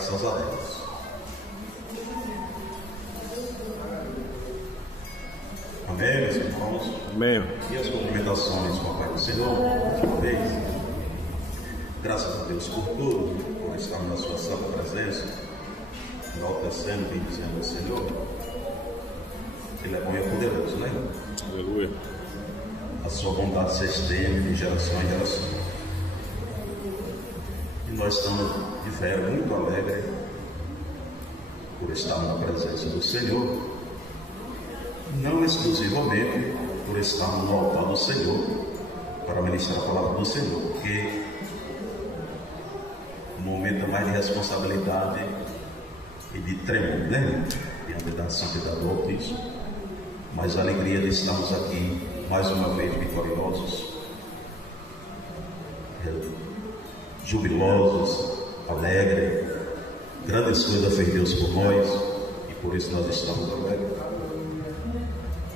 Graças a Deus. Amém, meus irmãos? Amém. E as cumprimentações, papai do Senhor, mais uma vez. Graças a Deus por tudo, por estarmos na sua santa presença, enaltecendo e bendizendo ao Senhor. Ele é bom e é poderoso, né? Aleluia. A sua bondade se estende de geração em geração. E nós estamos de fé muito alegres por estarmos na presença do Senhor. Não exclusivamente por estarmos no altar do Senhor, para ministrar a palavra do Senhor, porque o momento mais de responsabilidade e de tremor, né? Diante da santidade do Altíssimo, mas a alegria de estarmos aqui mais uma vez vitoriosos, jubilosos, alegres. Grandes coisas fez Deus por nós e por isso nós estamos alegres.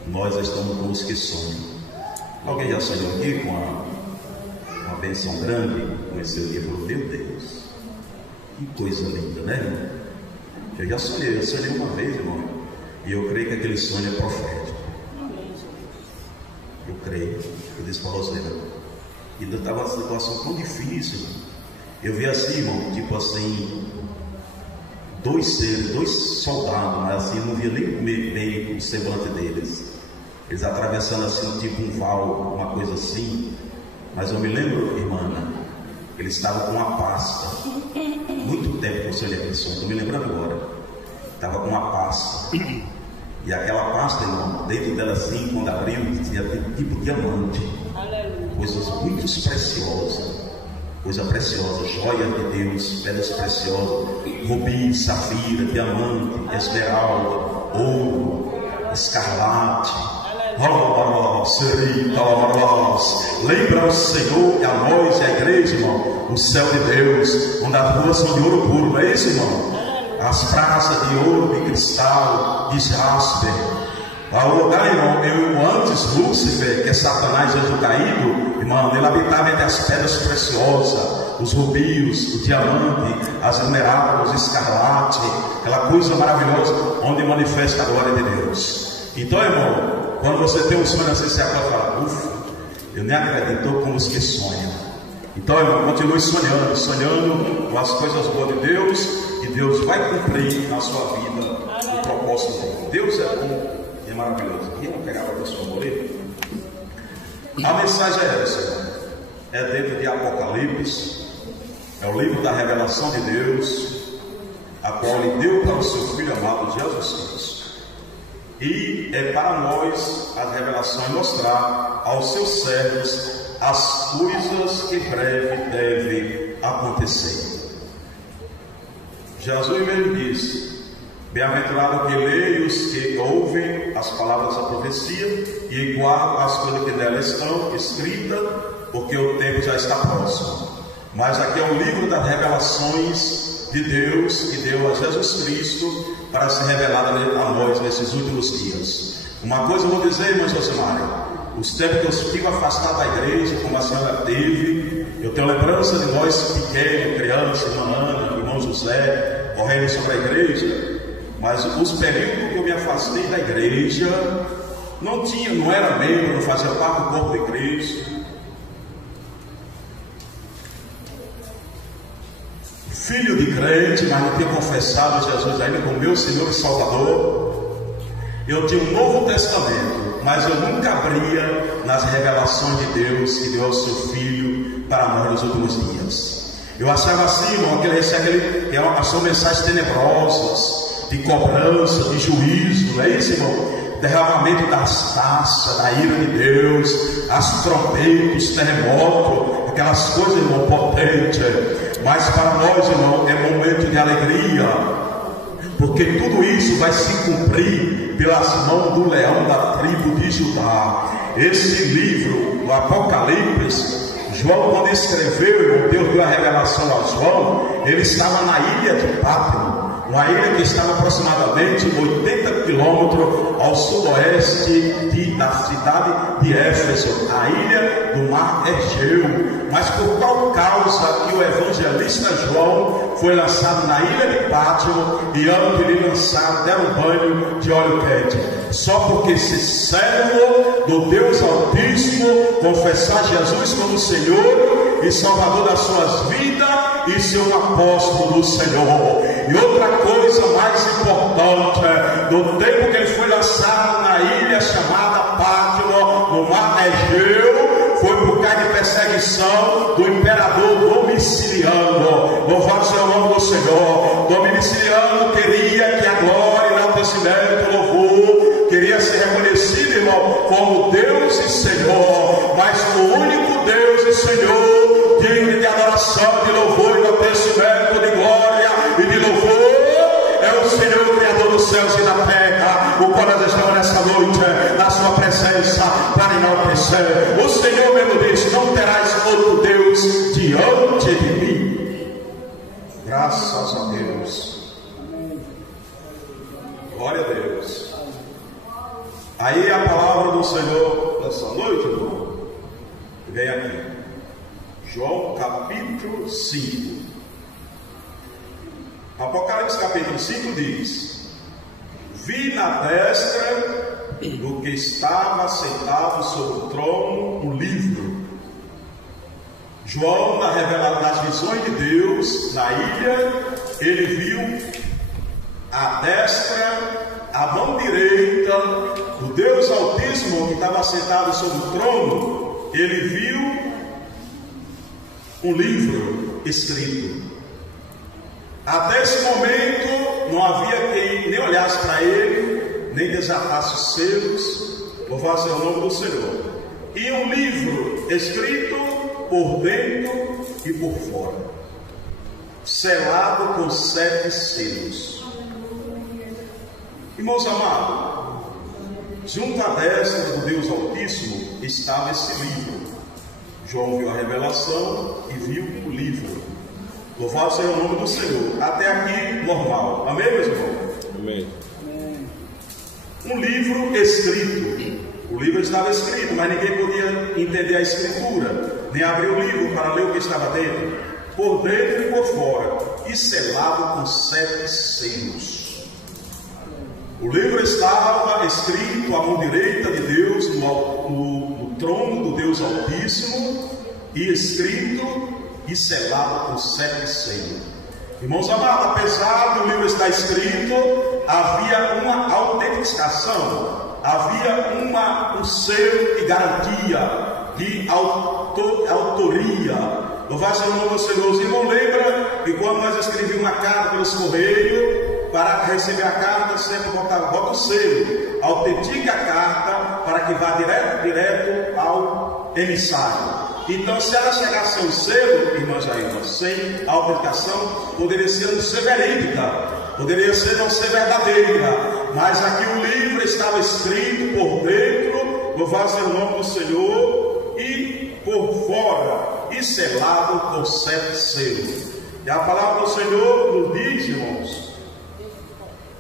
Nós estamos com os que sonham. Alguém já sonhou aqui com uma bênção grande? Conheceu o dia e falou: meu Deus, que coisa linda, né, irmão? Eu já sonhei, uma vez, irmão, e eu creio que aquele sonho é profético. Eu creio. Eu disse para você, ainda estava uma situação tão difícil. Eu vi assim, irmão, tipo assim, dois soldados, mas assim, eu não via nem bem o semblante deles. Eles atravessando assim, tipo um val, uma coisa assim. Mas eu me lembro, irmã, eles estavam com uma pasta. Muito tempo que você lembra disso, estou me lembrando agora. Estava com uma pasta. E aquela pasta, irmão, dentro dela assim, quando abriu, tinha tipo diamante. Coisas muito preciosas. Coisa preciosa, joias de Deus, pedras preciosas, rubi, safira, diamante, esmeralda, ouro, escarlate. Lembra o Senhor e a nós e a igreja, irmão, o céu de Deus, onde as ruas são de ouro puro, não é isso, irmão? As praças de ouro, de cristal, de jaspe. O lugar, irmão, antes Lúcifer, que é Satanás, anjo caído, irmão, ele habitava entre as pedras preciosas, os rubis, o diamante, as esmeraldas, o escarlate, aquela coisa maravilhosa, onde manifesta a glória de Deus. Então, irmão, quando você tem um sonho assim, você acorda e fala: ufa, eu nem acredito como os que sonham. Então, irmão, continue sonhando com as coisas boas de Deus, e Deus vai cumprir na sua vida o propósito dele. Deus é bom. É maravilhoso. Quem não pegava a pessoa morrer? A mensagem é essa. É dentro de Apocalipse. É o livro da revelação de Deus, a qual Ele deu para o seu Filho amado Jesus Cristo. E é para nós as revelações mostrar aos seus servos as coisas que breve devem acontecer. Jesus mesmo disse: bem-aventurado que lê e os que ouvem as palavras da profecia e guardam as coisas que nela estão escritas, porque o tempo já está próximo. Mas aqui é o livro das revelações de Deus, que deu a Jesus Cristo para ser revelada a nós nesses últimos dias. Uma coisa eu vou dizer, irmã Josimária: os tempos que eu fico afastado da igreja, como a senhora teve, eu tenho lembrança de nós pequenos, crianças, irmã Ana, irmão José, correndo sobre a igreja. Mas os períodos que eu me afastei da igreja, não era membro, não fazia parte do corpo de Cristo. Filho de crente, mas não tinha confessado Jesus ainda como meu Senhor e Salvador. Eu tinha um Novo Testamento, mas eu nunca abria nas revelações de Deus que deu ao seu Filho para nós nos últimos dias. Eu achava assim, irmão, que são mensagens tenebrosas, de cobrança, de juízo, não é isso, irmão? Derramamento das taças, da ira de Deus, as trombetas, terremotos, aquelas coisas, irmão, potentes. Mas para nós, irmão, é momento de alegria, porque tudo isso vai se cumprir pelas mãos do leão da tribo de Judá. Esse livro, o Apocalipse, João, quando escreveu, irmão, Deus deu a revelação a João, ele estava na ilha de Patmos, uma ilha que estava aproximadamente 80 quilômetros ao sudoeste da cidade de Éfeso, a ilha do mar Egeu. Mas por qual causa que o evangelista João foi lançado na ilha de Pátimo e antes de lançar deram um banho de óleo quente? Só porque esse servo do Deus Altíssimo confessar Jesus como Senhor e Salvador das suas vidas e ser um apóstolo do Senhor. E outra coisa mais importante, no tempo que ele foi lançado na ilha chamada Pátimo, no mar Egeu, foi por causa de perseguição do imperador Domiciliano. Louvado seja o nome do Senhor. Domiciliano queria que a glória, enaltecimento, louvor, queria ser reconhecido, irmão, como Deus e Senhor. Mas o único Deus e Senhor, digno de adoração, de louvor, enaltecimento, de glória e de louvor, é o Senhor, Criador dos céus e da terra, o qual nós estamos nessa noite, na sua presença, para enaltecer. O Senhor mesmo disse: não terás outro Deus diante de mim. Graças a Deus. Glória a Deus. Aí a palavra do Senhor nessa noite, irmão, vem aqui. João capítulo 5. Apocalipse capítulo 5 diz: vi na destra do que estava sentado sobre o trono um livro. João, na revelação das visões de Deus na ilha, ele viu a destra, a mão direita do Deus Altíssimo que estava sentado sobre o trono. Ele viu um livro escrito. Até esse momento não havia quem nem olhasse para ele, nem desatasse os selos. Louvado seja o nome do Senhor. E um livro escrito por dentro e por fora, selado com 7 selos. Irmãos amados, junto à destra do Deus Altíssimo estava esse livro. João viu a revelação e viu o livro. Louvado seja o nome do Senhor. Até aqui, normal. Amém, meus irmãos? Amém. Um livro escrito. O livro estava escrito, mas ninguém podia entender a escritura, nem abrir o livro para ler o que estava dentro, por dentro e por fora, e selado com 7 selos. O livro estava escrito à mão direita de Deus, no trono do Deus Altíssimo, e escrito e selado com 7 selos. Irmãos amados, apesar do livro estar escrito, havia uma autenticação, havia um selo de garantia, de autoria. Louvado seja o nome do Senhor. Os irmãos lembram que quando nós escrevíamos uma carta pelos correios, para receber a carta, sempre bota o selo, autentique a carta para que vá direto ao emissário. Então, se ela chegasse sem o selo, irmãs aí, sem a autenticação, poderia ser não ser verídica, poderia ser não ser verdadeira. Mas aqui o livro estava escrito por dentro, louvado seja o nome do Senhor, e por fora, e selado com 7 selos. E a palavra do Senhor nos diz, irmãos,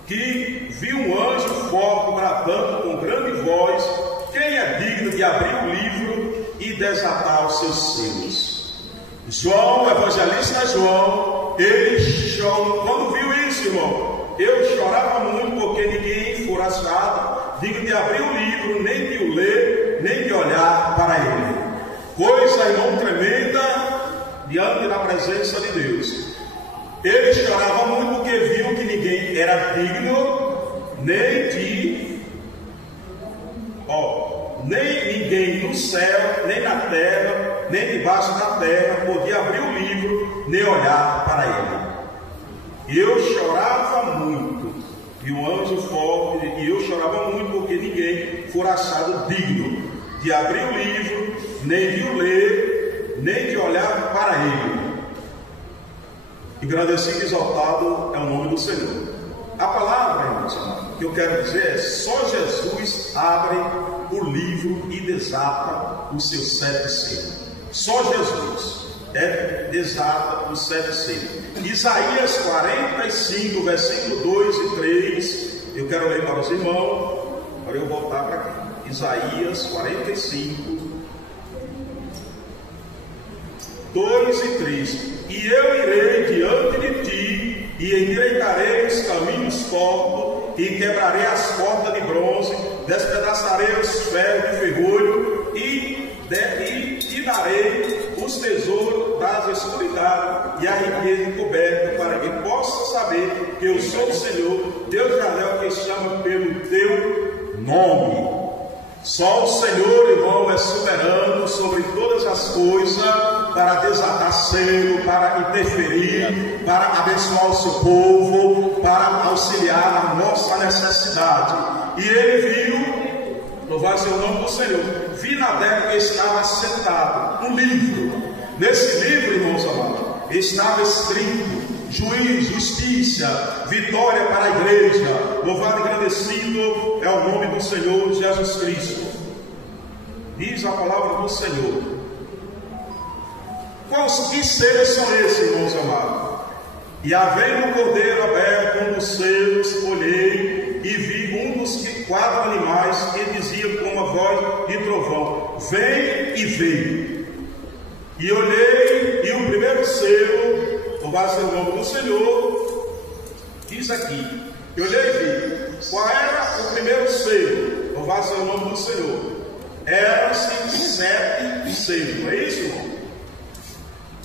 que viu um anjo forte bradando com grande voz: quem é digno de abrir o livro e desatar os seus selos? João, o evangelista João, ele chorou. Quando viu isso, irmão, eu chorava muito, porque ninguém for achado digno de abrir o livro, nem de o ler, nem de olhar para ele. Coisa, irmão, tremenda diante da presença de Deus. Ele chorava muito porque viu que ninguém era digno, nem ninguém no céu, nem na terra, nem debaixo da terra podia abrir o livro, nem olhar para ele. E eu chorava muito, e o anjo forte, e eu chorava muito porque ninguém for achado digno de abrir o livro, nem de o ler, nem de olhar para ele. Engrandecido e exaltado é o nome do Senhor. A palavra, irmãos, que eu quero dizer é: só Jesus abre o livro e desata os seus 7 selos. Só Jesus desata os 7 selos. Isaías 46, 45, versículo 2 e 3. Eu quero ler para os irmãos, para eu voltar para aqui. Isaías 45, 2 e 3. E eu irei diante de ti, e endireitarei os caminhos tortos, e quebrarei as portas de bronze, despedaçarei os ferros de ferrolho, e te darei os tesouros das escuridades e a riqueza encoberta, para que possa saber que eu sou o Senhor, Deus de Israel, que chama pelo teu nome. Só o Senhor, irmão, é soberano sobre todas as coisas, para desatar selo, para interferir, para abençoar o seu povo, para auxiliar a nossa necessidade. E ele viu, louvado seja o nome do Senhor, vi na década que estava sentado um livro. Nesse livro, irmãos amados, estava escrito juízo, justiça, vitória para a igreja. Louvado e agradecido é o nome do Senhor Jesus Cristo. Diz a palavra do Senhor. Que selos são esses, irmãos amados? E havendo o cordeiro aberto, um dos selos, olhei e vi um dos 4 animais que dizia com uma voz de trovão: vem e vem. E olhei, e o primeiro selo, louvado seja o nome do Senhor, diz aqui, eu olhei e vi, qual era o primeiro selo? Louvado seja o nome do Senhor. Eram-se 7 selos, não é isso, irmão?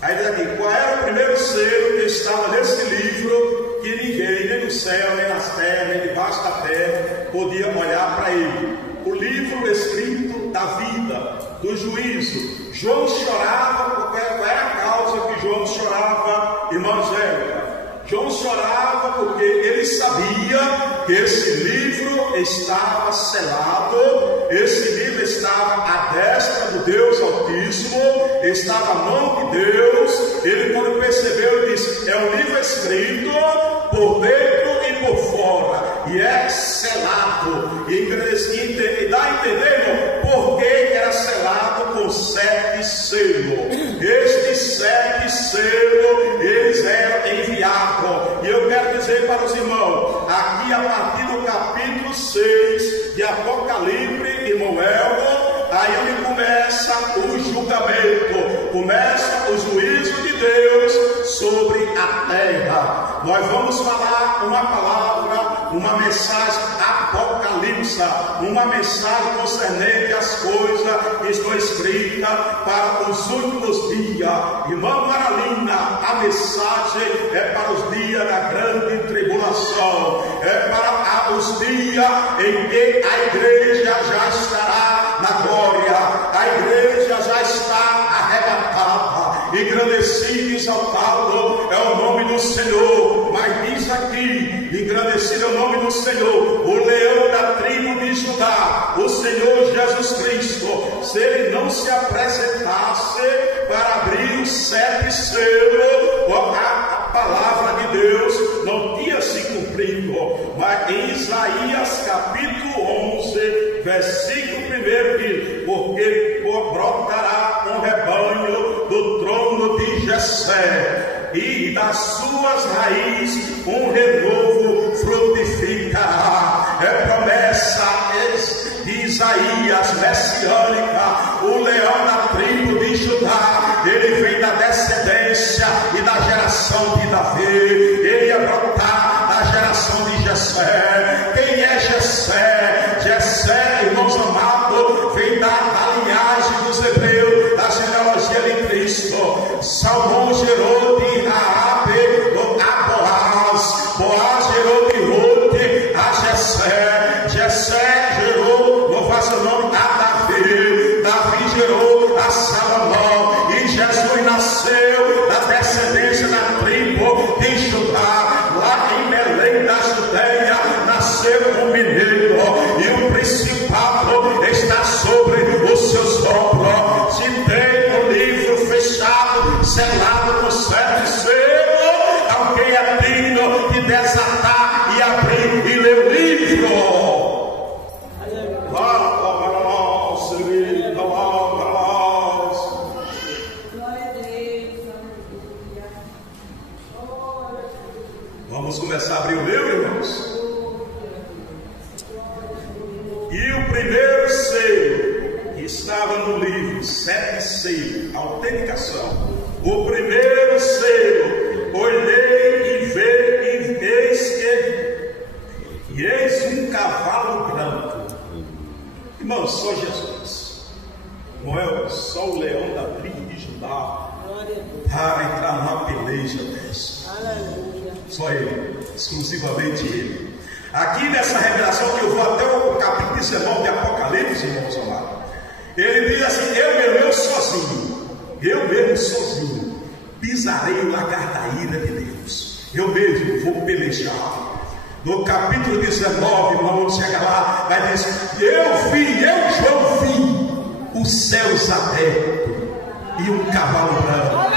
Aí diz aqui, qual era o primeiro selo que estava nesse livro, que ninguém, nem no céu, nem nas terras, nem debaixo da terra, podia olhar para ele? O livro escrito da vida, do juízo. João chorava, porque qual era a causa que João chorava, irmã Angélica? João chorava porque ele sabia que esse livro estava selado, esse livro estava à destra do Deus Altíssimo, estava à mão de Deus. Ele, quando percebeu, ele disse: é um livro escrito por dentro e por fora, e é selado. E dá a entender por que era selado com 7 selos. Estes 7 selos, eles eram enviados. E eu quero dizer para os irmãos, aqui a partir do capítulo 6 de Apocalipse, irmão Elmo, aí onde começa o julgamento, começa o juízo de Deus sobre a terra. Nós vamos falar uma palavra, uma mensagem apocalipse, uma mensagem concernente às coisas que estão escritas para os últimos dias. Irmã Maralina, a mensagem é para os dias da grande tribulação, é para os dias em que a igreja já estará na glória, a igreja já está arrebatada, engrandecido e exaltado é o nome do Senhor. Mas diz aqui, engrandecido é o nome do Senhor, o leão da tribo de Judá, o Senhor Jesus Cristo. Se ele não se apresentasse para abrir os 7 selos, a palavra de Deus não tinha se cumprido. Mas em Isaías capítulo 11, versículo 1 diz: porque brotará um rebanho do trono de Jessé, e das suas raízes um renovo frutificará. É promessa de Isaías messiânica. O leão da tribo de Judá, ele vem da descendência e da geração de Davi. Ele ia brotar da geração de Jessé. Quem é Jessé? Jessé, irmãos amados, vem da linhagem dos hebreus, da genealogia de Cristo. Salmão gerou de Raabe a Boaz, Boaz gerou de Ruth a Jessé, Jessé gerou, louvado seja o nome, a Davi, Davi gerou a Salomão, e Jesus nasceu da descendência da tribo de Judá. Lá em Belém da Judeia nasceu um menino, e o principado está sobre os seus ombros. Se tem um livro fechado, selado com 7 selos, alguém é digno de desatar e abrir e ler o livro. Vamos começar a abrir o livro, irmãos. E o primeiro selo que estava no livro, 7 selos, autenticação. O primeiro selo, olhei e eis um cavalo branco. Irmãos, só Jesus. Não é só o leão da tribo de Judá para entrar numa peleja dessa. Só ele, exclusivamente ele. Aqui nessa revelação, que eu vou até o capítulo 19 de Apocalipse, irmãos amados, ele diz assim: eu mesmo sozinho pisarei o lagar da ira de Deus, eu mesmo vou pelejar. No capítulo 19, vamos chegar lá, vai dizer: eu João vi os céus abertos e um cavalo branco.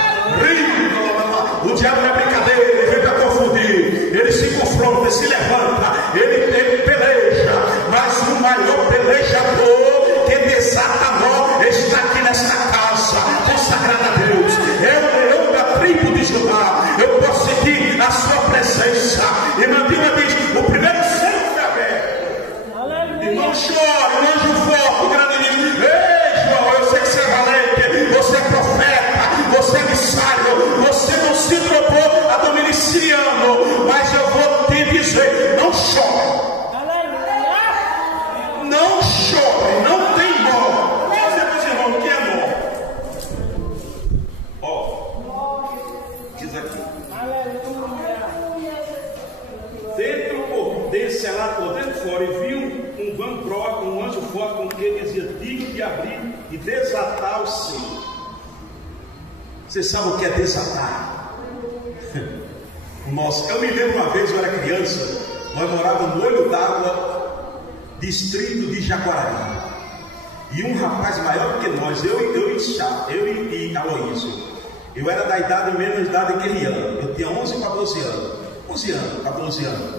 O diabo não é brincadeira, ele vem para confundir, ele se confronta, ele se levanta, ele peleja, mas o maior pelejador que desata a nó está aqui nesta casa consagrada a Deus. É o leão da tribo de Judá. Eu posso sentir a sua presença. E Mandila diz: o primeiro céu foi aberto. E não chore, um anjo forte, o grande diz: ei João, eu sei que você é valente, você é profeta, você é missário, você não se trocou a dominiciano, mas eu vou te dizer: não chore. Não chore, não tem nó. Você, meus irmãos, o que é nó? Ó, diz aqui: dentro por dentro fora, e viu um vancroque, um anjo forte, com que dizia: digno de abrir e desatar o selo. Você sabe o que é desatar? Eu me lembro uma vez, eu era criança, nós morávamos no Olho d'Água, distrito de Jaguaraí, e um rapaz maior do que nós, eu e Aloísio, eu era da idade, menos idade que Eliane, eu tinha 11 para 12 anos, 11 anos para 12 anos,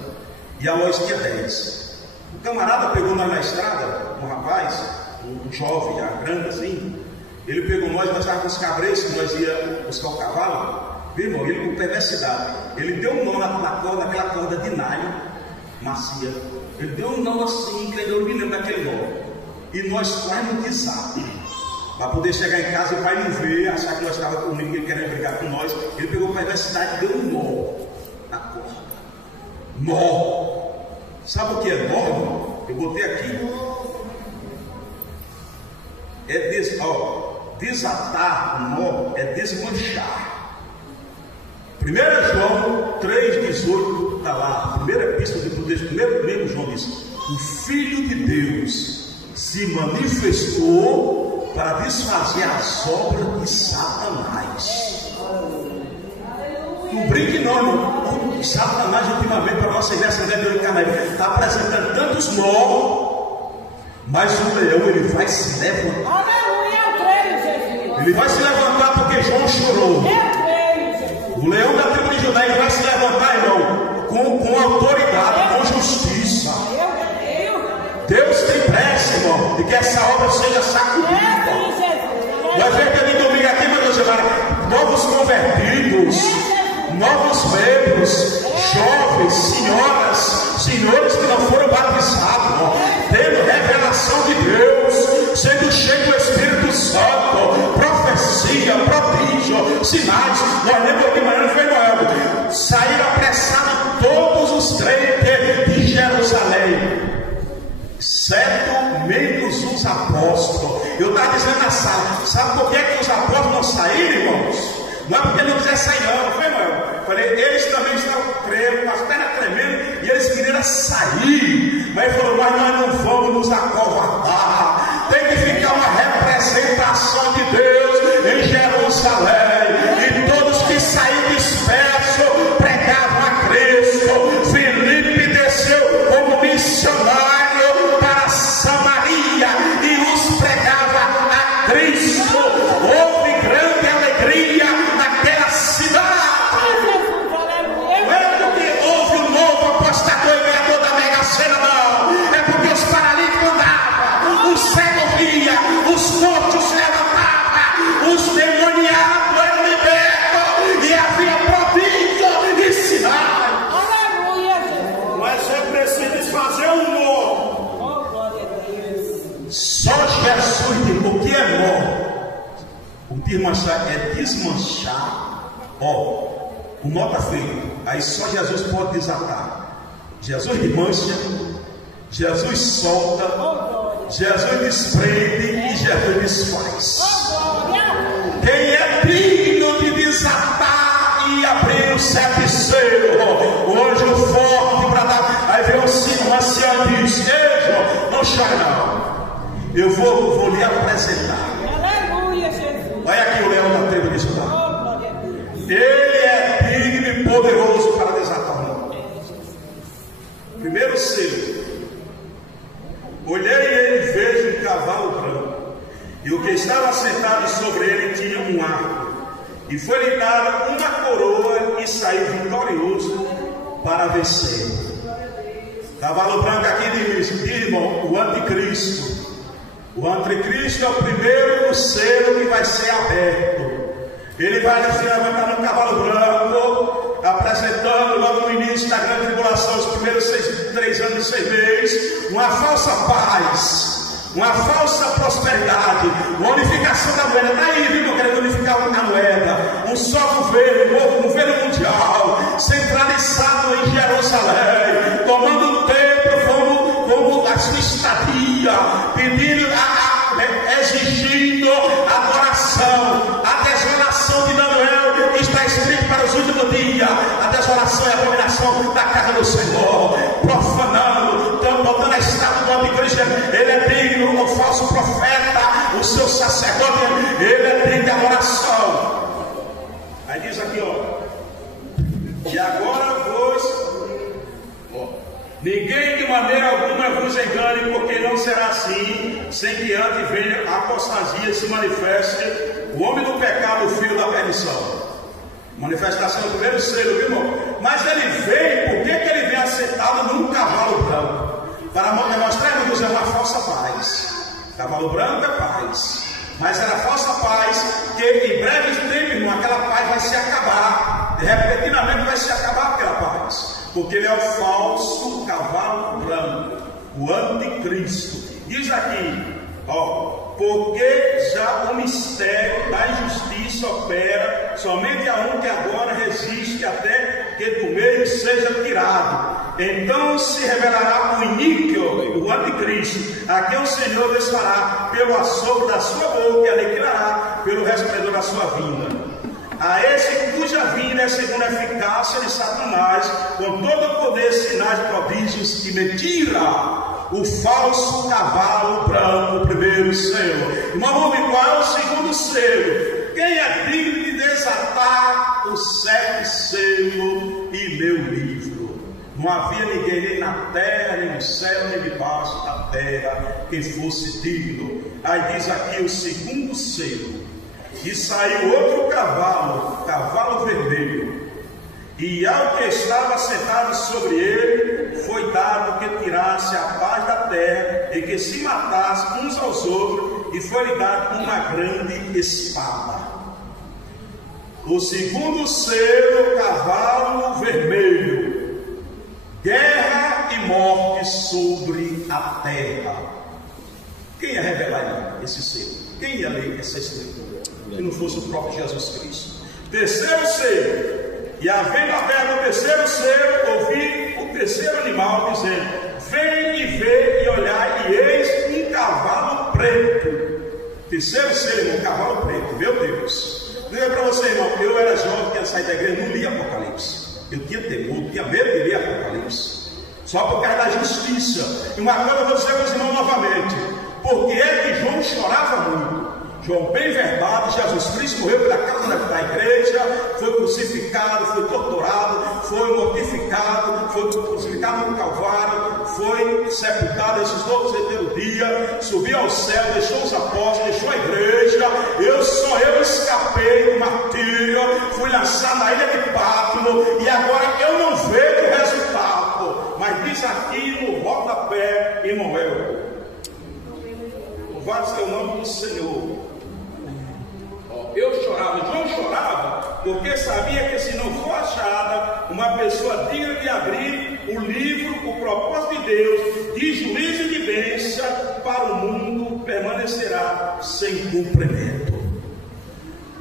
e Aloísio tinha 10. O camarada pegou nós na estrada, um rapaz, um jovem, já grande assim, ele pegou nós estávamos com os cabreiros, que nós ia buscar o cavalo, viu, irmão? Ele com perversidade, ele deu um nó na corda, naquela corda de nylon macia, ele deu um nó assim, que eu me lembro daquele nó, e nós quase no desastre, para poder chegar em casa e o pai não ver, achar que nós estávamos comigo, que ele queria brigar com nós. Ele pegou perversidade e deu um nó na corda. Nó. Sabe o que é nó, irmão? Eu botei aqui. Desatar o nó é desmanchar. 1 João 3,18 está lá. Primeira epístola de primeiro João diz: o Filho de Deus se manifestou para desfazer as obras de Satanás. Não brinque não. Satanás ultimamente para a nossa igreja de Canaã está apresentando tantos nós, mas o leão ele vai se levantar. Ele vai se levantar porque João chorou. O leão da tribo de Judá ele vai se levantar, irmão, com autoridade, com justiça. Deus tem pressa, irmão, de que essa obra seja sacudida. Nós vemos aqui domingo aqui, meu Deus, novos convertidos, novos membros, jovens, senhoras, senhores que não foram batizados, tendo revelação de Deus, sendo cheio do Espírito Santo, profecia, prodígio, sinais. Nós lemos de manhã foi Noel, saíram apressados todos os crentes de Jerusalém, certo, menos os apóstolos. Eu estava dizendo na sala, sabe por que os apóstolos não saíram, irmãos? Não é porque não quiser sair não foi, irmão? Falei, eles também estavam tremendo, as pernas tremendo, e eles queriam sair, mas ele falou: mas nós não vamos nos acovardar, tem que ficar uma representação de Deus em Jerusalém, e todos que saíram dispersos pregavam a Cristo. Filipe desceu como missionário para Samaria e os pregava a Cristo. Houve grande alegria naquela cidade. Não é porque houve um novo apostador e ganhador da Mega Sena, não. É porque os paralíticos andavam. Desmanchar é desmanchar. Ó, o nó está feito. Aí só Jesus pode desatar. Jesus desmancha, Jesus solta, Jesus desprende e Jesus desfaz. Quem é digno de desatar e abrir o sete selo? O anjo forte para dar. Aí vem um ancião e diz: ei, João, não chore não. Eu vou lhe apresentar. Aleluia, Jesus. Olha aqui o leão da tribo de Judá. Ele é digno e poderoso para desatar o nó. Primeiro selo. Olhei e ele vejo um cavalo branco, e o que estava sentado sobre ele tinha um arco, e foi-lhe dada uma coroa, e saiu vitorioso para vencer. Cavalo branco aqui diz, irmão, o anticristo. O anticristo é o primeiro selo que vai ser aberto. Ele vai se levantar no cavalo branco, apresentando logo no início da grande tribulação, os primeiros 3 anos e 6 meses, uma falsa paz, uma falsa prosperidade, uma unificação da moeda. Está aí, viu, querendo unificar a moeda, um só governo, um novo governo mundial, centralizado em Jerusalém, tomando o templo como a sua estadia, pedindo, exigindo adoração. A desolação de Daniel está escrito para os últimos dias. A desolação e a abominação da casa do Senhor, profanando, botando a estátua do anticristo. Ele é digno, o falso profeta, o seu sacerdote, ele é digno de adoração. Aí diz aqui, ó, e agora ninguém de maneira alguma vos engane, porque não será assim, sem que antes venha a apostasia e se manifeste o homem do pecado, o filho da perdição. Manifestação do primeiro selo, viu, irmão? Mas ele vem, por que ele vem assentado num cavalo branco? Para demonstrar, irmãos, é uma falsa paz. Cavalo branco é paz, mas era falsa paz, que em breve tempo, irmão, aquela paz vai se acabar. Repentinamente vai se acabar aquela paz. Porque ele é o falso cavalo branco, o anticristo. Diz aqui, ó, porque já o mistério da injustiça opera, somente a um que agora resiste até que do meio seja tirado. Então se revelará o iníquo, o anticristo, a quem o Senhor desfará pelo assopro da sua boca e aniquilará pelo resplendor da sua vinda. A esse cuja vinda é segundo a eficácia de Satanás, com todo o poder, sinais, prodígios e mentira, o falso cavalo branco, o primeiro selo. Irmão, qual é o segundo selo? Quem é digno de desatar o 7 selo e meu livro? Não havia ninguém nem na terra, nem no céu, nem debaixo da terra que fosse digno. Aí diz aqui o segundo selo. E saiu outro cavalo, cavalo vermelho, e ao que estava sentado sobre ele foi dado que tirasse a paz da terra e que se matasse uns aos outros, e foi-lhe dado uma grande espada. O segundo selo, cavalo vermelho, guerra e morte sobre a terra. Quem ia revelar esse selo? Quem ia ler essa escritura? Que não fosse o próprio Jesus Cristo. Terceiro selo, e havendo aberto o terceiro selo, ouvi o terceiro animal dizendo: vem e vê e olhai, e eis um cavalo preto. Terceiro selo, um cavalo preto. Meu Deus, diga para você, irmão, eu era jovem, tinha saído da igreja, não lia Apocalipse. Eu tinha temor, tinha medo de ler Apocalipse, só por causa da justiça. E uma coisa eu vou dizer para os irmãos novamente: porque é que João chorava muito. João, bem verbado, Jesus Cristo morreu pela causa da igreja, foi crucificado, foi torturado, foi mortificado, foi crucificado no Calvário, foi sepultado, ressuscitou no terceiro dia, subiu ao céu, deixou os apóstolos, deixou a igreja. Eu escapei do martírio, fui lançado na ilha de Patmos, e agora eu não vejo o resultado. Mas diz aqui no rodapé, Emanuel, louvado seja o nome do Senhor. Eu chorava, João chorava, porque sabia que se não for achada uma pessoa digna de abrir o livro, o propósito de Deus, de juízo e de bênção para o mundo, permanecerá sem cumprimento.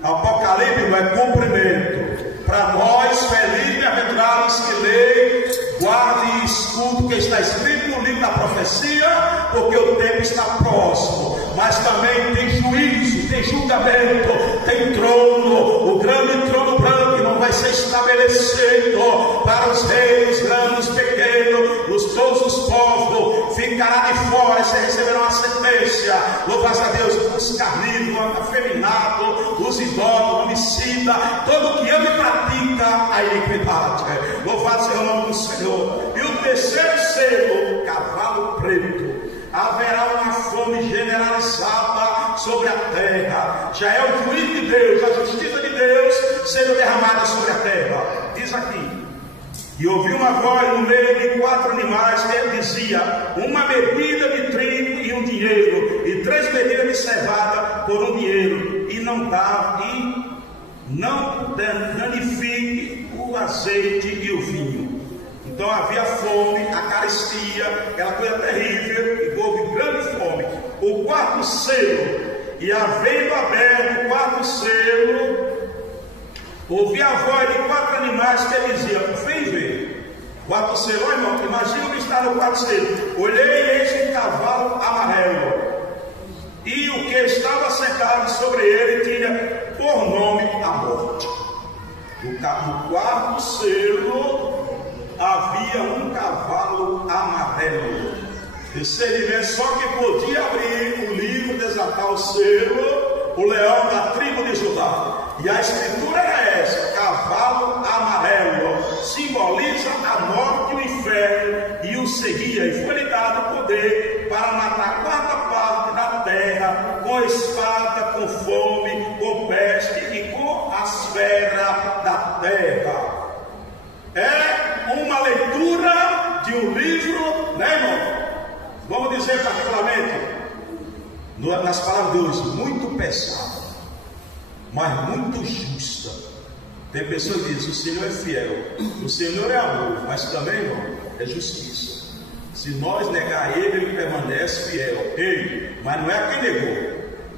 Apocalipse não é cumprimento. Para nós, felizes e aventurados que leem, guardem e escutem o que está escrito no livro da profecia, porque o tempo está próximo. Mas também tem juízo, tem julgamento, tem trono, o grande trono branco que não vai ser estabelecido para os reis, grandes, pequenos, todos os povos, ficará de fora e receberão a sentença. Louvado a Deus, os carnívoros, afeminados, os idólatras, homicida, todo que ama e pratica a iniquidade. Louvado seja o nome do Senhor. E o terceiro selo, cavalo preto. Haverá uma fome generalizada sobre a terra. Já é o juízo de Deus, a justiça de Deus sendo derramada sobre a terra. Diz aqui: e ouvi uma voz no meio de 4 animais que dizia: uma medida de trigo e um dinheiro, e 3 medidas de cevada por um dinheiro, e não danifique o azeite e o vinho. Então havia fome, a carestia, aquela coisa terrível, e houve grande fome. O 4º selo, e havendo aberto o 4º selo, ouvi a voz de 4 animais que diziam: vem ver. 4 selos, irmão, imagina o que está no 4 selos. Olhei e eis um cavalo amarelo, e o que estava sentado sobre ele tinha por nome a morte. No 4º selo havia um cavalo amarelo. Discernimento só que podia abrir o livro, desatar o selo, o leão da tribo de Judá. E a escritura era essa: cavalo amarelo, simboliza a morte e o inferno, e o seguia, e foi lhe dado poder para matar 4 partes da terra, com espada, com fome, com peste e com as feras da terra. É uma leitura de um livro, né, irmão? Vamos dizer particularmente, nas palavras de hoje, muito pesada, mas muito justa. Tem pessoas que dizem: o Senhor é fiel, o Senhor é amor, mas também, irmão, é justiça. Se nós negar Ele, Ele permanece fiel. Ei, mas não é quem negou,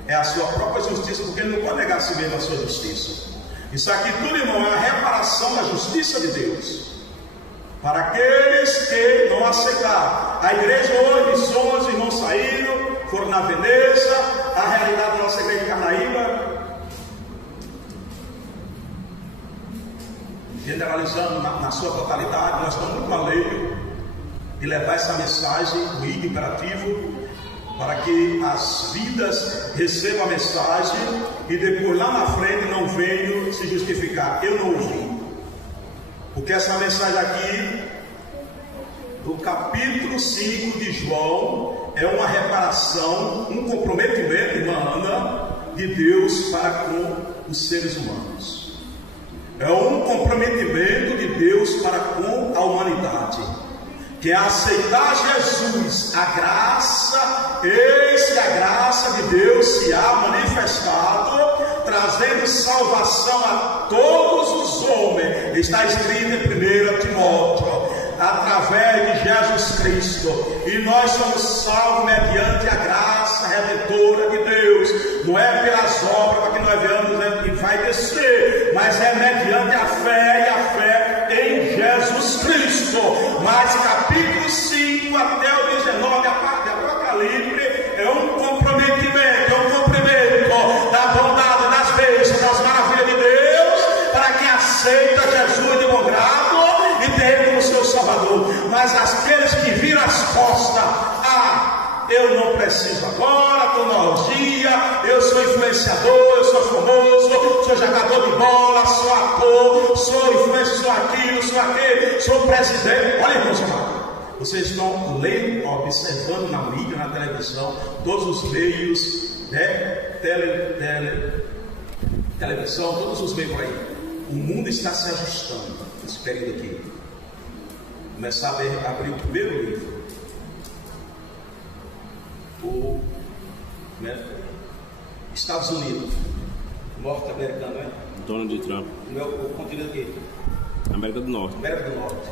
é a sua própria justiça, porque Ele não pode negar a si mesmo a sua justiça. Isso aqui tudo, irmão, é a reparação da justiça de Deus para aqueles que não aceitaram. A igreja hoje, os irmãos saíram, foram na Veneza. A realidade da nossa igreja de Carnaíba, generalizando na sua totalidade, nós estamos muito além de levar essa mensagem, o id imperativo, para que as vidas recebam a mensagem e depois lá na frente não venham se justificar: eu não ouvi. Porque essa mensagem aqui, do capítulo 5 de João, é uma reparação, um comprometimento, irmã, de Deus para com os seres humanos. É um comprometimento de Deus para com a humanidade, que é aceitar Jesus, a graça. Eis que a graça de Deus se há manifestado, trazendo salvação a todos os homens. Está escrito em 1 Timóteo, através de Jesus Cristo. E nós somos salvos mediante a graça redentora de Deus. Não é pelas obras para que nós vejamos que vai descer, mas é mediante a fé, e a fé em Jesus Cristo. Mas capítulo 5 até o 19 de Apocalipse é um comprometimento, é um cumprimento da bondade, das bênçãos, das maravilhas de Deus, para quem aceita Jesus de bom grado e tem Ele como seu Salvador. Mas aqueles que viram as costas: eu não preciso agora, estou na orgia, eu sou influenciador, eu sou famoso, sou jogador de bola, sou ator, sou influencer, sou aquilo, sou aquele, sou presidente. Olha, irmãos amados, vocês estão lendo, observando na mídia, na televisão, todos os meios, né? Televisão, todos os meios por aí. O mundo está se ajustando nesse período aqui. Começar a abrir o primeiro livro, Estados Unidos, norte-americano, né? Donald Trump. O continente aqui, América do Norte. América do Norte.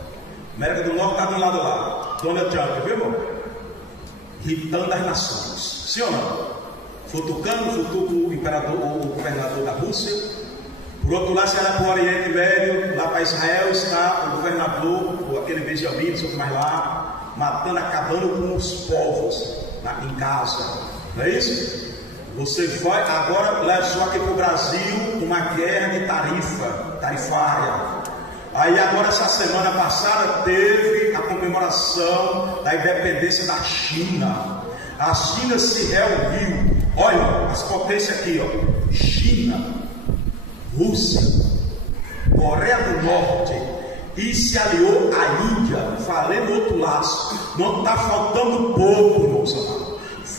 América do Norte está do lado lá. Donald Trump, viu, irmão? Irritando as nações. Sim ou não? futucando o imperador, o governador da Rússia. Por outro lado, se era para o Oriente Médio, lá para Israel está o governador, aquele Benjamim, não sei o que mais lá, matando, acabando com os povos em Gaza. Não é isso? Você vai agora levar aqui para o Brasil uma guerra de tarifária. Aí agora essa semana passada teve a comemoração da independência da China. A China se reuniu. Olha, as potências aqui, ó. China, Rússia, Coreia do Norte, e se aliou à Índia. Falei do outro lado. Não está faltando pouco, meus amados.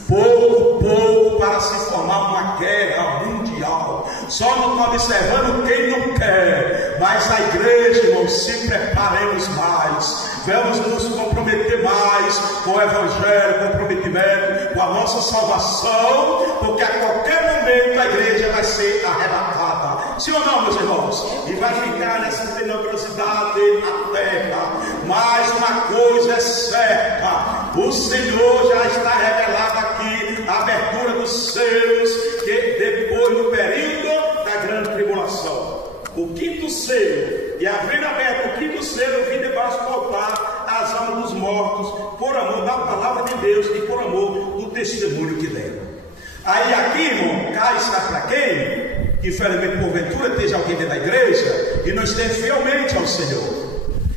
Pouco para se formar uma guerra mundial. Só não está observando quem não quer. Mas a igreja, irmãos, se preparemos mais. Vamos nos comprometer mais com o evangelho, comprometimento, com a nossa salvação, porque a qualquer momento a igreja vai ser arrebatada. Sim ou não, meus irmãos? E vai ficar nessa tenebrosidade a terra. Mas uma coisa é certa: o Senhor já está revelado aqui, a abertura dos selos, que depois do período da grande tribulação, o quinto selo, e havendo aberto o quinto selo, vim debaixo voltar as almas dos mortos, por amor da palavra de Deus e por amor do testemunho que deram. Aí aqui, irmão, cá está para quem? Infelizmente, porventura, esteja alguém dentro da igreja e não esteja fielmente ao Senhor.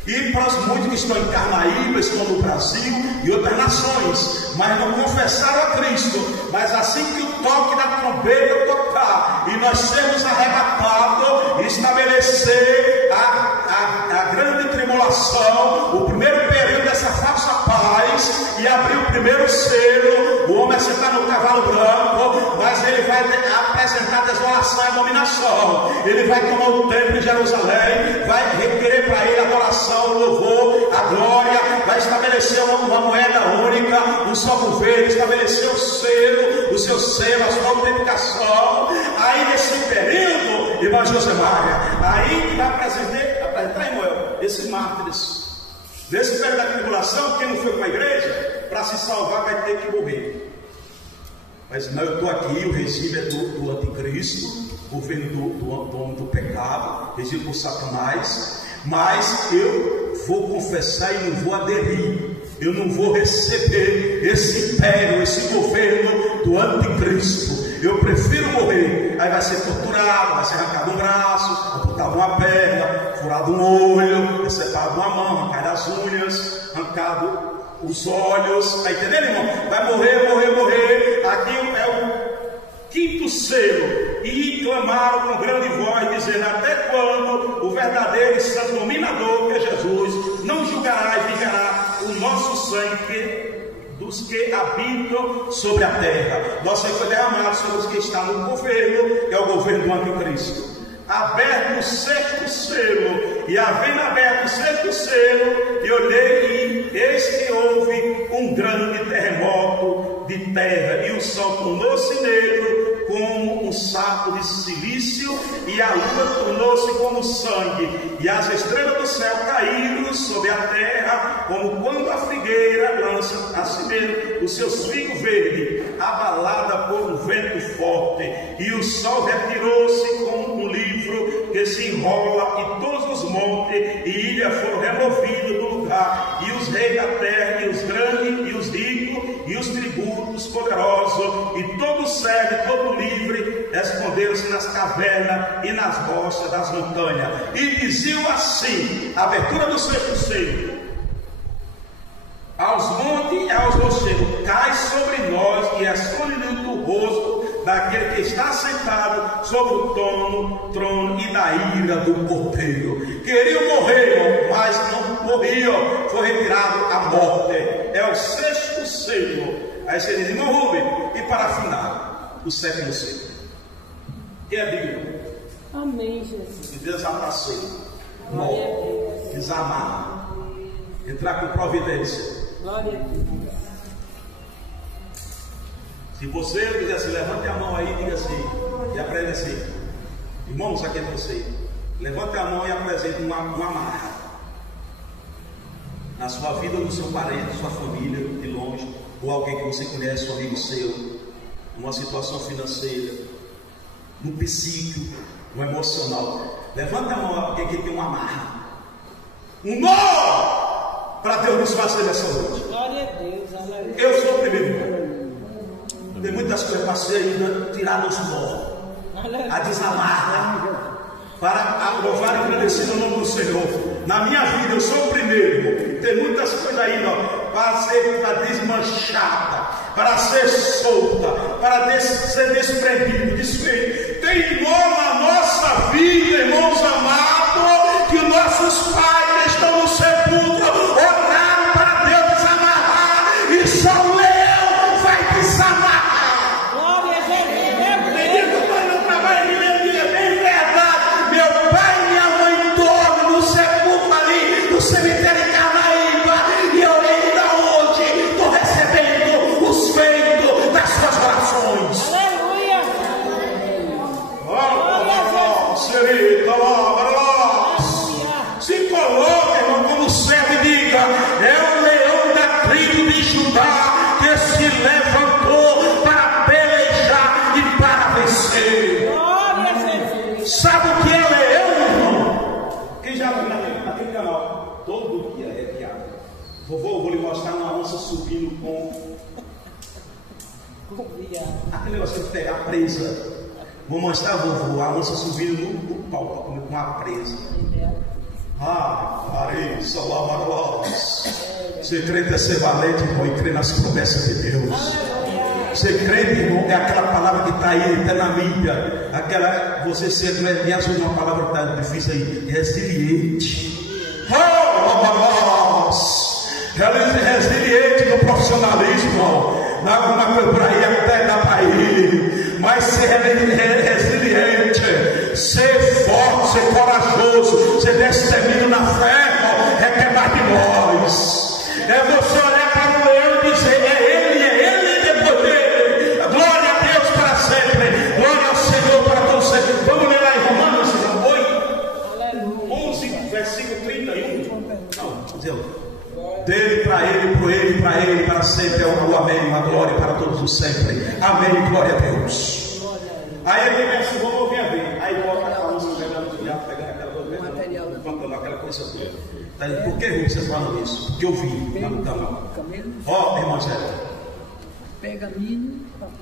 E para os muitos que estão em Carnaíba, estão no Brasil e outras nações, mas não confessaram a Cristo. Mas assim que o toque da trombeta tocar e nós sermos arrebatados e estabelecer a grande tribulação, o primeiro período dessa falsa paz, e abrir o primeiro selo, o homem sentar no cavalo branco, mas ele vai apresentar desolação e abominação. Ele vai tomar o templo de Jerusalém, vai requerer para ele adoração, o louvor, a glória, vai estabelecer uma moeda única, um só governo, estabelecer o seu selo, a sua autenticação. Aí nesse período, irmã Josemária, aí vai apresentar, irmão, esses mártires. Nesse período da tribulação, quem não foi para a igreja, para se salvar vai ter que morrer. Mas não, eu estou aqui, o regime é do anticristo, governo do homem do pecado, regime por Satanás. Mas eu vou confessar e não vou aderir. Eu não vou receber esse império, esse governo do anticristo. Eu prefiro morrer. Aí vai ser torturado, vai ser arrancado um braço, amputado uma perna, furado um olho, decepado uma mão, arrancado as unhas, arrancado os olhos. Está entendendo, irmão? Vai morrer. Aqui é o quinto selo. E clamaram com grande voz, dizendo: até quando o verdadeiro e santo dominador, que é Jesus, não julgará e vingará o nosso sangue dos que habitam sobre a terra? Nosso sangue foi derramado sobre os que estão no governo, que é o governo do anticristo. Aberto o sexto selo, e havendo aberto o sexto selo, eu olhei e eis que houve um grande terremoto de terra, e o sol tornou-se negro como um saco de silício, e a lua tornou-se como sangue, e as estrelas do céu caíram sobre a terra, como quando a figueira lança a si mesmo os seus figos verdes, abalada por um vento forte, e o sol retirou-se como um livro que se enrola, e todos os montes e ilhas foram removidos do lugar, e os reis da terra, e os grandes, e os ricos, e os tributos poderosos, e todo servo, e todo livre, esconderam-se nas cavernas e nas rochas das montanhas. E diziam assim, a abertura do sexto selo: aos montes e aos rochedos, cai sobre nós e esconde-nos do rosto daquele que está sentado sobre o trono e da ira do cordeiro. Queriam morrer, mas não morriam, foi retirado a morte. É o sexto selo. Aí você diz: irmão Rubem, e para afinar, o sétimo selo? Que é a Bíblia? Amém, Jesus. De desaparecer, desamar, entrar com providência. Glória a Deus. Se você dizer assim, levante a mão aí e diga assim, e aprenda assim: irmãos, aqui é você. Levante a mão e apresente uma marca na sua vida, ou no seu parente, sua família, de longe, ou alguém que você conhece, um amigo seu. numa situação financeira, no psíquico, no emocional. Levanta a mão, alguém que tem uma marra, um nó para Deus nos fazer nessa noite. Glória a Deus, aleluia. Eu sou o primeiro. Tem muitas coisas para ser ainda tirar os nó, a desamarra, para louvar e agradecer o nome do Senhor. Na minha vida eu sou o primeiro. Tem muitas coisas ainda para ser desmanchada, para ser solta, para ser desprendido, desfeito. Tem nó na nossa vida, irmãos amados, que os nossos pais que estão no sepulcro oraram para Deus desamarrar, e só o leão vai desamarrar. Glória a Jesus. Bendito Pai, meu trabalho de meio-dia, bem verdade. Meu pai e minha mãe dormem no sepulcro ali, no cemitério de Carnaíba, e eu ainda hoje estou recebendo os feitos das suas orações. Aleluia. Se coloque, irmão, como servo e diga: é o leão da tribo de Judá que se levantou para pelejar e para vencer. Glória a Jesus. Sabe o que é leão, irmão? Quem já viu naquele canal? Todo dia é piada. Vou lhe mostrar uma onça subindo com aquele negócio de pegar presa. Vou mostrar, vovô, a onça subindo no pau com a presa. Isso, ser crente é ser valente, irmão, e crer nas promessas de Deus. Ser crente, irmão, é aquela palavra que está aí, está na mídia. Aquela, você ser, me ajuda uma palavra que está difícil aí, resiliente. Resiliente no profissionalismo, não é alguma coisa por aí, até dá para ir, mas ser resiliente, ser forte, ser corajoso, ser destemido na fé, requer mais de nós. É você olhar para o leão e dizer: é ele depois dele. Glória a Deus para sempre, glória ao Senhor para todos sempre. Vamos ler lá em Romanos 8, 11, versículo 31. Não, dizer dele, para ele, por ele, para ele, para sempre é o amém, uma glória para todos os sempre. Amém, glória a Deus. Aí ele vem assim: vamos ouvir a ver. Aí bota a música pegando aquela coisa, levantando aquela coisa toda. Por que vocês falam isso? Porque eu vi no canal. Ó, irmão Zé,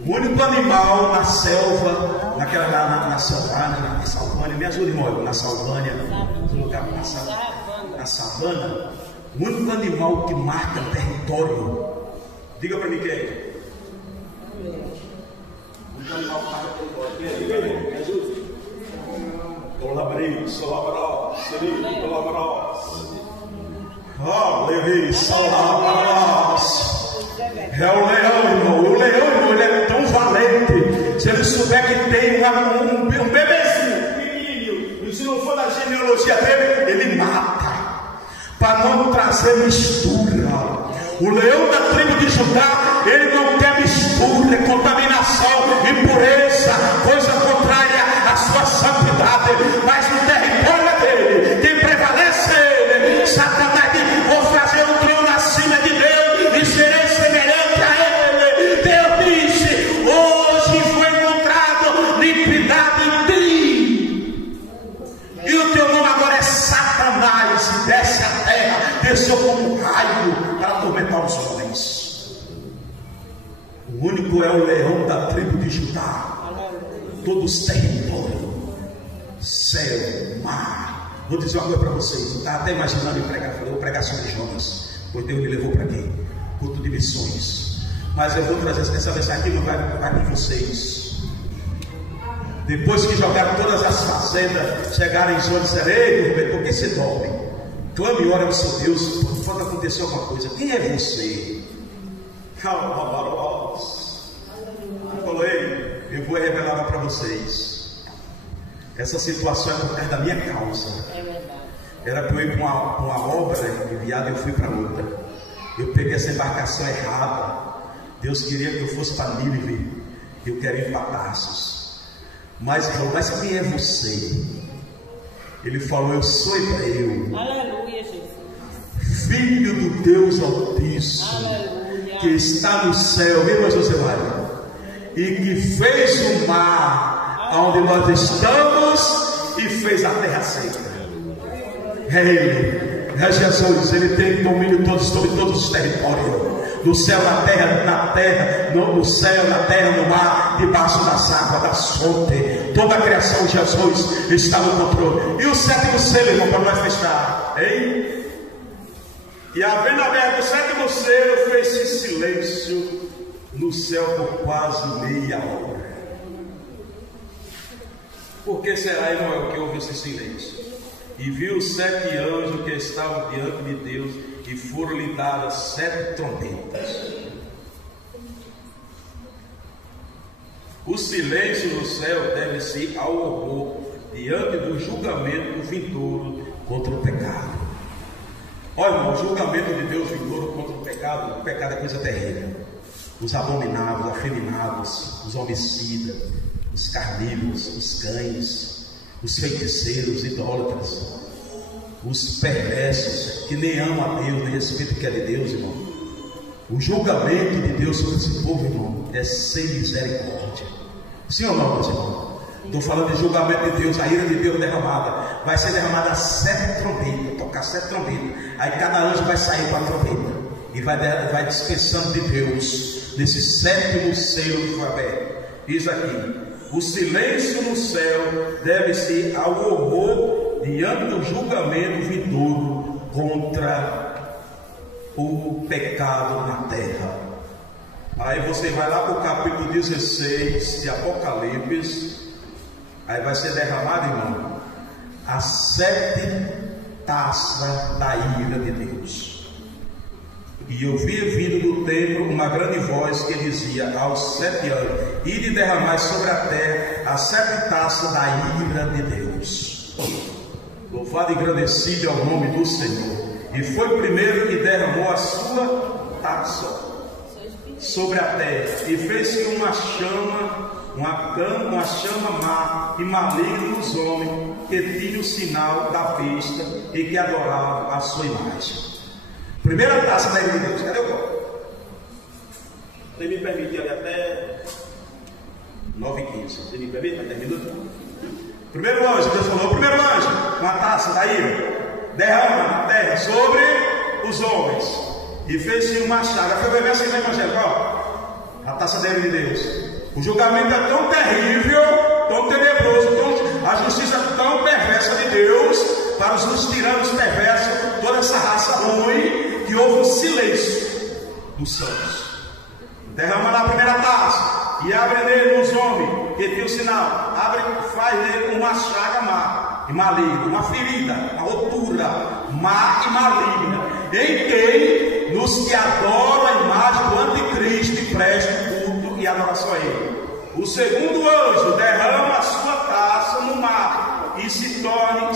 o único animal na selva, na Salvânia, me ajuda, irmão, na Salvânia, no lugar, na savana, o único animal que marca território, diga para mim quem é. O único animal que marca território, diga aí, me ajuda. Colaborei, colaborou, seria, colaborou. Levi, colaborou. É o leão, irmão. O leão, irmão, ele é tão valente. Se ele souber que tem um bebezinho, pequenininho, e se não for da genealogia dele, ele mata, para não trazer mistura. O leão da tribo de Judá, ele não quer mistura, contaminação, impureza, coisa contrária à sua santidade. Mas o território é dele, quem prevalece é ele. Satanás diz: vou fazer um trono acima de Deus e serei semelhante a ele. Deus disse: hoje foi encontrado iniquidade em ti, e o teu nome agora é Satanás, e desce a terra, desceu como um raio para atormentar os homens. O único é o leão da tribo de Judá. Todos os territórios, céu, mar. Vou dizer uma coisa para vocês. Eu estava até imaginando eu vou pregar sobre Jonas, pois Deus me levou para aqui, culto de missões. Mas eu vou trazer essa mensagem aqui, não vai com vocês. Depois que jogaram todas as fazendas, chegaram em Jonas e disseram: ei, por que você dorme? Clame e ore ao seu Deus, quando aconteceu alguma coisa. Quem é você? Eu falei: eu vou revelar para vocês. Essa situação é por causa da minha causa. É verdade. Era para eu ir para uma obra enviada, eu fui para outra. Eu peguei essa embarcação errada. Deus queria que eu fosse para Nínive. Eu queria ir para Tarsos. Mas quem é você? Ele falou: eu sou Hebreu. Aleluia, Jesus. Filho do Deus Altíssimo. Aleluia. Que está no céu. Viu, José Mário? e que fez o mar onde nós estamos e fez a terra seca. É Jesus, Ele tem domínio sobre todos os territórios. No céu, na terra, no céu, na terra, no mar, debaixo das águas, das fontes. Toda a criação, Jesus está no controle. E o sétimo selo, irmão, para nós fechar, hein? E havendo aberto o sétimo selo, fez-se silêncio no céu por quase meia hora. Por que será, irmão, que houve esse silêncio? E viu os 7 anjos que estavam diante de Deus, e foram-lhe dadas 7 trombetas. O silêncio no céu deve-se ao horror diante do julgamento vindouro contra o pecado. Olha, irmão, o julgamento de Deus vindouro contra o pecado é coisa terrível. Os abominados, afeminados, os homicidas, os carnívoros, os cães, os feiticeiros, os idólatras, os perversos, que nem amam a Deus, nem respeitam o que é de Deus, irmão. O julgamento de Deus sobre esse povo, irmão, é sem misericórdia. Sim ou não, meus irmãos? Estou falando de julgamento de Deus, a ira de Deus derramada. Vai ser derramada 7 trombetas, tocar 7 trombetas. Aí cada anjo vai sair com a trombeta e vai dispensando de Deus nesse 7º selo que foi aberto. Diz aqui: o silêncio no céu deve-se ao horror diante do julgamento vindouro contra o pecado na terra. Aí você vai lá para o capítulo 16 de Apocalipse. Aí vai ser derramado, irmão, a 7 taças da ira de Deus. E eu vi vindo do templo uma grande voz que dizia aos 7 anjos: ide derramar sobre a terra as 7 taças da ira de Deus. Louvado e engrandecido é o nome do Senhor. E foi o primeiro que derramou a sua taça sobre a terra, e fez-se uma chama má e maligna nos homens que tinham o sinal da besta e que adoravam a sua imagem. Primeira taça da ira de Deus. Cadê o copo? Você me permite ali até 9h15. Você me permite até minuto? Primeiro anjo, Deus falou: o primeiro anjo, uma taça da ira, derrama na terra sobre os homens, e fez-se uma chaga. Foi beber assim no evangelho, ó, a taça da ira de Deus. O julgamento é tão terrível, tão tenebroso, a justiça tão perversa de Deus, para os tiranos perversos, toda essa raça ruim, que houve um silêncio dos santos. Derrama na primeira taça e abre nele os homens que tem o sinal, faz nele uma chaga má e maligna, uma ferida, uma rotura má e maligna, em quem nos que adoram a imagem do anticristo e prestam culto e adoração a ele. O segundo anjo derrama a sua taça no mar e se torna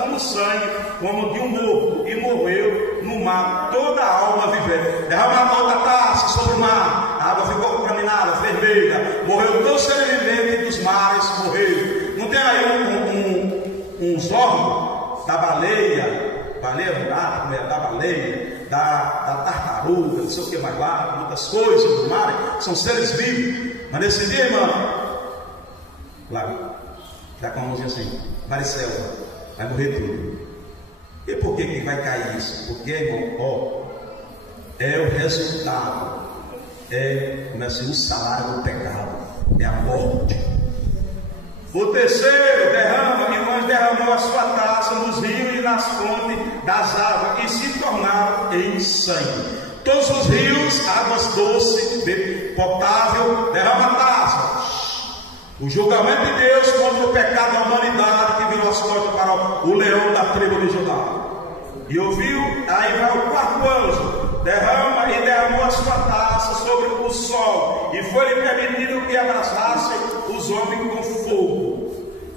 como sangue, como de um morto, e morreu no mar toda a alma vivente. Derrama a outra taça sobre o mar, a água ficou contaminada, vermelha, morreu todo ser vivente dos mares, morreu. Não tem aí uns órgãos da baleia murata, da baleia, da tartaruga, não sei o que mais lá, muitas coisas do mar, são seres vivos. Mas nesse dia, irmão, lá, está com a mãozinha assim, varicela, vai morrer tudo. E por que vai cair isso? Porque, irmão, é o resultado, o salário do pecado, é a morte. O terceiro derramou a sua taça nos rios e nas fontes das águas, e se tornaram em sangue. Todos os rios, águas doces, potável, derrama a taça. O julgamento de Deus contra o pecado da humanidade, que virou as costas para o leão da tribo de Judá. E ouviu, aí vai o 4º anjo, derramou a sua taça sobre o sol, e foi-lhe permitido que abraçasse os homens com fogo.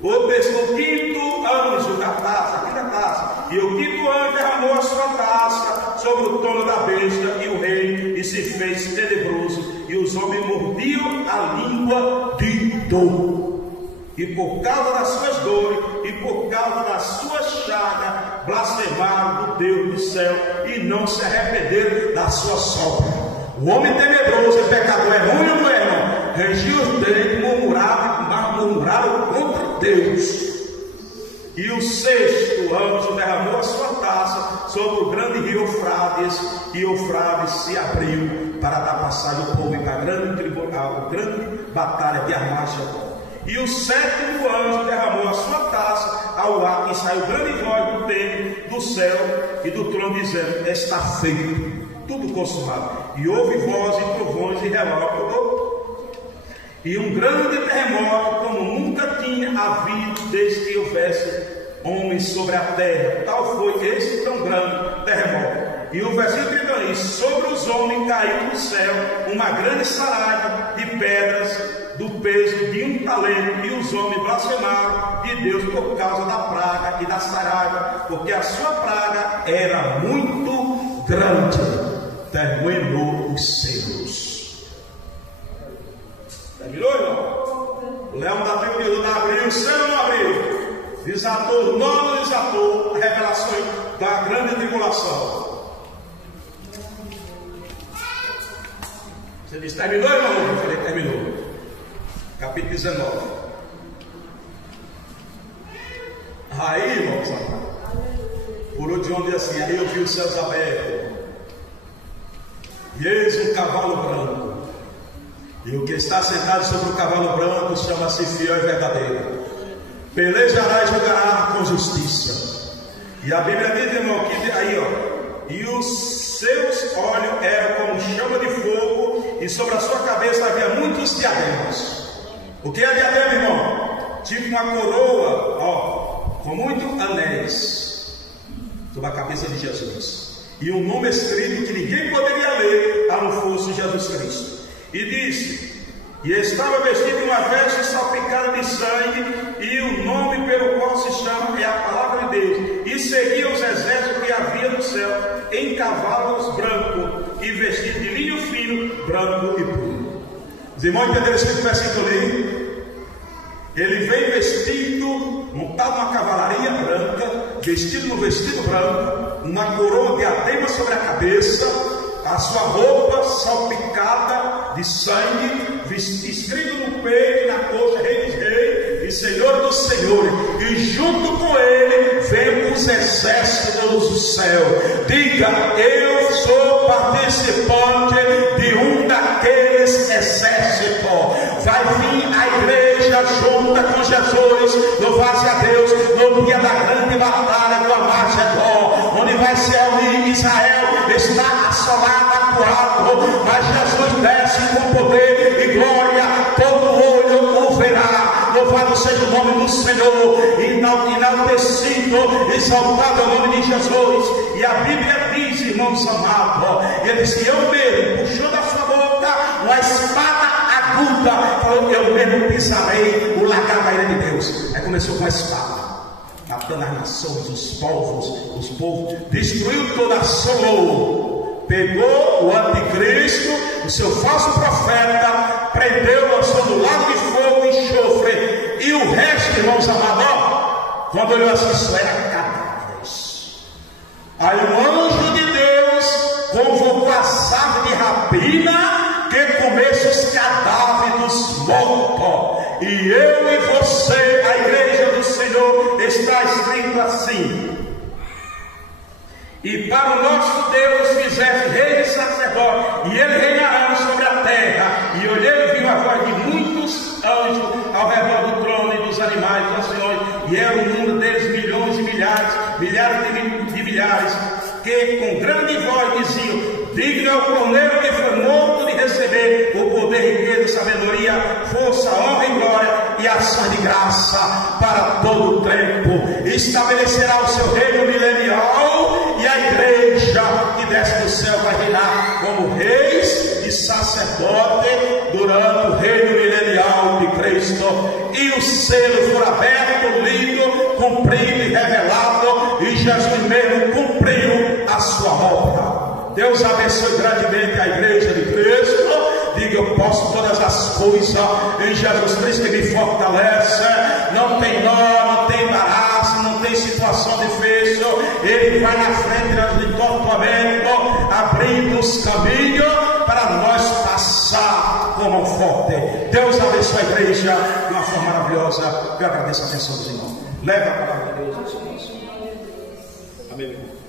O 5º anjo da taça, aqui da taça, e o 5º anjo derramou a sua taça sobre o trono da besta e o rei, e se fez tenebroso, e os homens mordiam a língua de dor. E por causa das suas dores e por causa das suas chagas, blasfemaram do Deus do céu e não se arrependeram da sua sombra. O homem tenebroso e pecador é ruim ou não é, irmão? Rangiam os dentes, murmuraram contra Deus. E o sexto anjo derramou a sua taça sobre o grande rio Eufrates, e o Eufrates se abriu para dar passagem ao povo para a grande batalha de Armagedon. E o sétimo anjo derramou a sua taça ao ar, e saiu grande voz do templo, do céu e do trono, dizendo: está feito, tudo consumado. E houve voz e trovões e relâmpagos, e um grande terremoto, como nunca tinha havido desde que houvesse homens sobre a terra. Tal foi esse tão grande terremoto. E o versículo 30 diz: sobre os homens caiu do céu uma grande saraiva de pedras do peso de um talento, e os homens blasfemaram de Deus por causa da praga e da saraiva, porque a sua praga era muito grande. Terminou os selos. Terminou, irmão? O leão da tribo de Judá abriu o céu ou não abriu? Desatou, não desatou a revelação da grande tribulação. Você diz: terminou, irmão? Eu falei: terminou. Capítulo 19. Aí, irmãos, por último diz assim: aí eu vi os céus abertos, e eis um cavalo branco, e o que está sentado sobre o cavalo branco chama-se Fiel e Verdadeiro. Pelejará e julgará com justiça. E a Bíblia diz, irmão, que aí, ó, e os seus olhos eram como chama de fogo, e sobre a sua cabeça havia muitos diademas. O que é diadema, irmão? Tipo uma coroa, ó, com muitos anéis sobre a cabeça de Jesus, e um nome escrito que ninguém poderia ler, a não fosse Jesus Cristo. E disse: e estava vestido em uma veste salpicada de sangue, e o nome pelo qual se chama é a palavra de Deus. E seguia os exércitos que havia no céu em cavalos brancos, e vestidos de linho fino, branco e puro. Os irmãos entenderam esse versículo ali? Ele vem vestido, montado numa cavalaria branca, vestido no vestido branco, uma coroa de diadema sobre a cabeça, a sua roupa salpicada de sangue, escrito no peito e na coxa: Rei dos Reis e Senhor dos Senhores. E junto com ele vem os exércitos do céu. Diga: eu sou participante de um daqueles exércitos. Vai vir a igreja junta com Jesus, louvado a Deus, no dia da grande batalha do Armagedon, onde vai se reunir Israel. Está assolado, acuado, mas Jesus desce com poder e glória, todo olho o verá. Louvado seja o nome do Senhor, enaltecido, exaltado é o nome de Jesus. E a Bíblia diz, irmãos amados, ele disse: eu mesmo, puxou da sua boca uma espada aguda, falou: eu mesmo pisarei o lagar da ira de Deus. Aí começou com a espada, matando as nações, os povos, destruiu toda, assolou, pegou o anticristo, o seu falso profeta, prendeu, lançou no lago de fogo e enxofre. E o resto, irmãos amados, quando olhou assim, isso era cadáveres. Aí o anjo de Deus convocou as aves de rapina, que comesse os cadáveres dos mortos. E eu e você, a igreja do Senhor, está escrito assim: e para o nosso Deus fizeste rei e sacerdote, e ele reinará sobre a terra. E olhei e vi a voz de muitos anjos ao redor do trono e dos animais dos anciões, e era o número deles milhões e milhares, milhares de milhares, que com grande voz diziam: digno é o cordeiro que foi morto de receber o poder, riqueza, sabedoria, força, honra e glória e ação de graça para todo o tempo. Estabelecerá o seu reino milenial, e a igreja que desce do céu vai reinar como reis e sacerdote durante o reino milenial de Cristo. E o selo for aberto, lido, cumprido e revelado, e Jesus mesmo cumpriu a sua obra. Deus abençoe grandemente a igreja de Cristo. Diga: eu posso todas as coisas em Jesus Cristo que me fortalece. Não tem nó, não tem embaraço, não tem situação difícil. Ele vai na frente de entortamento, abrindo os caminhos para nós passar como forte. sua igreja de uma forma maravilhosa. Eu agradeço a atenção dos irmãos. Leva a palavra da igreja. Amém.